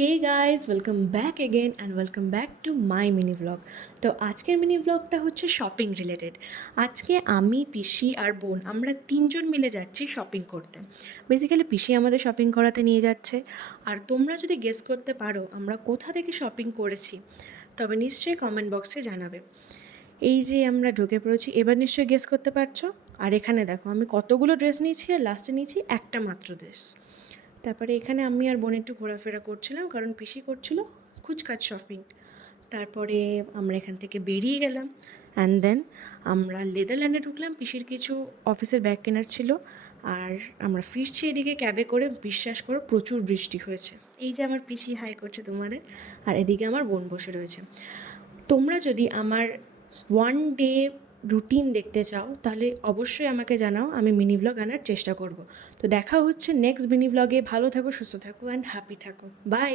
Hey guys, welcome back again and welcome back to my mini vlog. তো আজকের mini ভ্লগটা হচ্ছে shopping related. আজকে আমি, পিসি আর বোন আমরা তিনজন মিলে যাচ্ছি শপিং করতে। বেসিক্যালি পিসি আমাদের শপিং করাতে নিয়ে যাচ্ছে। আর তোমরা যদি গেস করতে পারো আমরা কোথা থেকে শপিং করেছি, তবে নিশ্চয়ই কমেন্ট বক্সে জানাবে। এই যে আমরা ঢুকে পড়েছি, এবার নিশ্চয়ই গেস করতে পারছো। আর এখানে দেখো আমি কতগুলো ড্রেস নিয়েছি আর লাস্টে নিয়েছি একটা মাত্র ড্রেস। তারপরে এখানে আমি আর বোন একটু ঘোরাফেরা করছিলাম, কারণ পিসি করছিল কুচকাচ শপিং। তারপরে আমরা এখান থেকে বেরিয়ে গেলাম অ্যান্ড দেন আমরা নেদারল্যান্ডে ঢুকলাম। পিসির কিছু অফিসের ব্যাগ কেনার ছিল। আর আমরা ফিরছি এদিকে ক্যাবে করে। বিশ্বাস করো প্রচুর বৃষ্টি হয়েছে। এই যে আমার পিসি হাই করছে তোমাদের, আর এদিকে আমার বোন বসে রয়েছে। তোমরা যদি আমার ওয়ান ডে রুটিন দেখতে চাও তাহলে অবশ্যই আমাকে জানাও, আমি মিনি ভ্লগ আনার চেষ্টা করব। তো দেখা হচ্ছে নেক্সট মিনি ভ্লগে। ভালো থাকো, সুস্থ থাকো অ্যান্ড হ্যাপি থাকো। বাই।